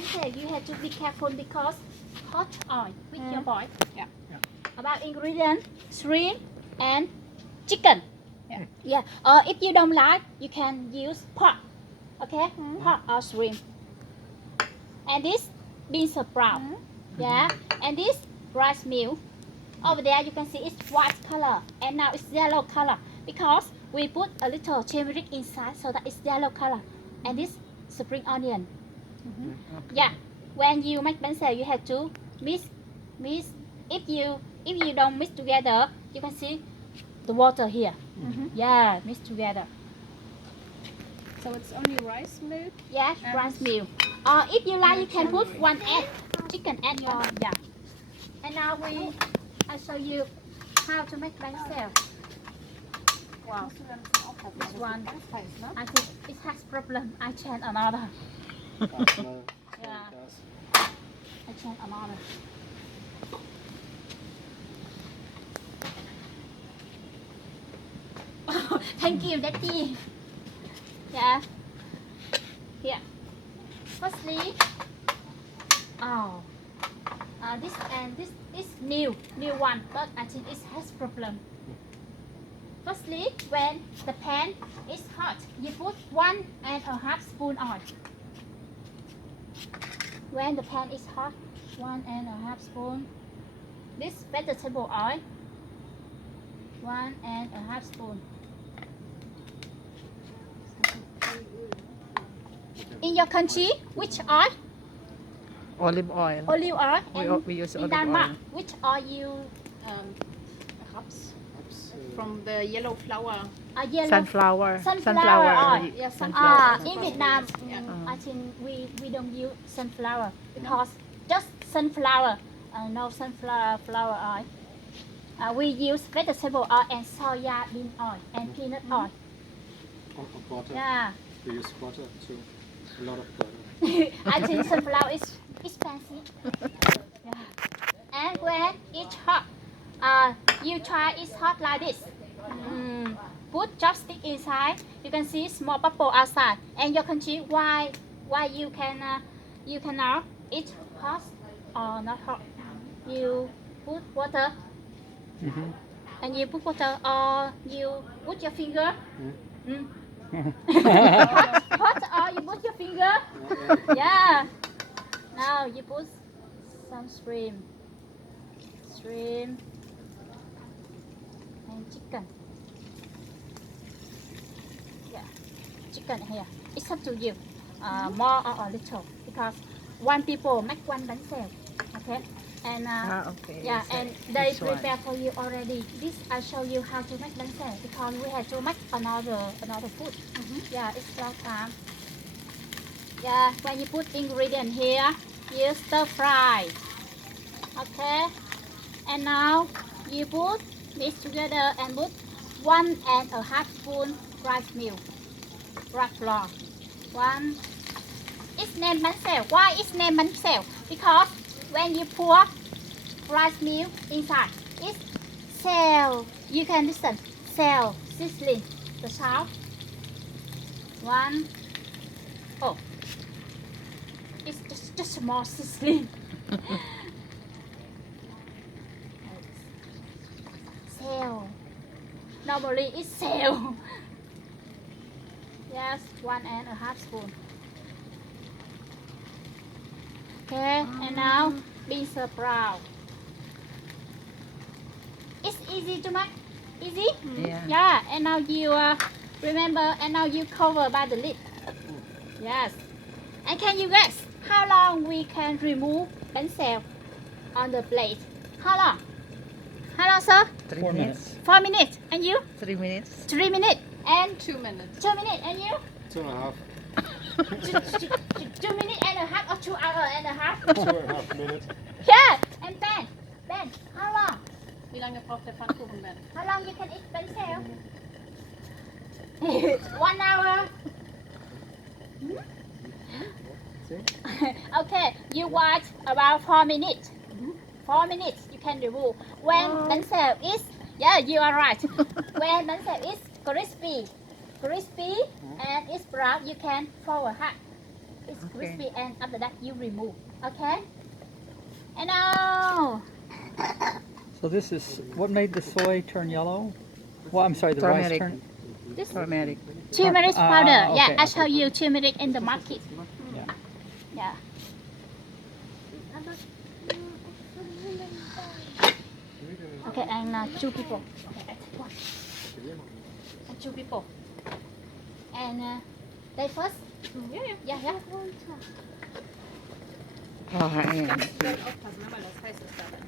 Say you have to be careful because hot oil with your boy. Yeah. About ingredient, shrimp and chicken. Yeah. Yeah. If you don't like, you can use pork. Okay, pork or shrimp. And this bean sprout. Yeah. And this rice meal. Over there you can see it's white color and now it's yellow color because we put a little turmeric inside so that it's yellow color. And this spring onion. Yeah, when you make bánh xèo you have to mix. If you don't mix together, you can see the water here. Yeah, mix together. So it's only rice milk. Yeah, And- rice meal. Or if you like, you can put one egg, chicken egg. Yeah. And now I show you how to make bánh xèo. Wow, this one I think it has problem. I change another. Yeah. I change another. Thank you, Daddy. Yeah. Here. Firstly, this is new one, but I think it has problem. Firstly, when the pan is hot, you put 1.5 spoon oil. When the pan is hot, 1.5 spoon. This vegetable oil, 1.5 spoon. In your country, which oil? Olive oil. Olive oil. And We use in olive Denmark, oil. which oil you? Hops from the yellow flower. Yellow. Sunflower. Sunflower oil. Yeah, In Vietnam, Yeah. I think we don't use sunflower because just sunflower, no sunflower oil. We use vegetable oil and soya bean oil and peanut oil. Butter. Yeah. We use butter too. A lot of butter. I think sunflower is expensive. Yeah. And when it's hot, you try it's hot like this. Put chopstick inside. You can see small bubble outside. And your country, why you cannot eat hot or not hot? You put water. And you put water or you put your finger. Hot or you put your finger. Yeah. Now you put some shrimp and chicken. Yeah, chicken here. It's up to you. More or a little because one people make one bánh xèo. Okay. And Okay. yeah, So and they this one. prepare for you already. This I show you how to make bánh xèo because we have to make another food. Yeah, it's long time. Yeah, when you put ingredient here, you stir fry. Okay, and now you put this together and put 1.5 spoon rice meal, rice flour. One. It's named bánh xèo. Why it's named bánh xèo? Because when you pour rice meal inside, it's cell. You can listen. Cell sizzling the sound. One. Oh, it's just small sizzling. Cell. Normally it's cell. Yes, 1.5 spoon. Okay, and now bean sprout. It's easy to make. Easy? Yeah. Yeah, and now you remember, and now you cover by the lid. Yes. And can you guess how long we can remove bánh xèo on the plate? How long? How long, sir? 3 4 minutes. 4 minutes. And you? 3 minutes. 3 minutes. And 2 minutes. 2 minutes. And you? 2.5. 2 minutes and a half or 2 hours and a half? 2.5 minutes. Yeah. And Ben, how long? Wie lange braucht der Pfannkuchen, Ben? How long you can eat bánh xèo? 1 hour. Okay, you watch about 4 minutes. 4 minutes you can remove. When bánh xèo is, yeah, you are right. When bánh xèo is crispy and it's brown, you can forward hot. it's Okay. crispy, and after that you remove. Okay. And now So this is what made the soy turn yellow? Well, I'm sorry, the rice Turmeric. turn. this Turmeric. turmeric Ah, powder. okay, Yeah, I okay. show you turmeric in the market. Yeah. Yeah. Okay, and two people. Okay, I take one. And two people. And they first. Yeah, Yeah, yeah. Oh, ayan. Dann aufpassen, ne, weil das heiß ist dabei.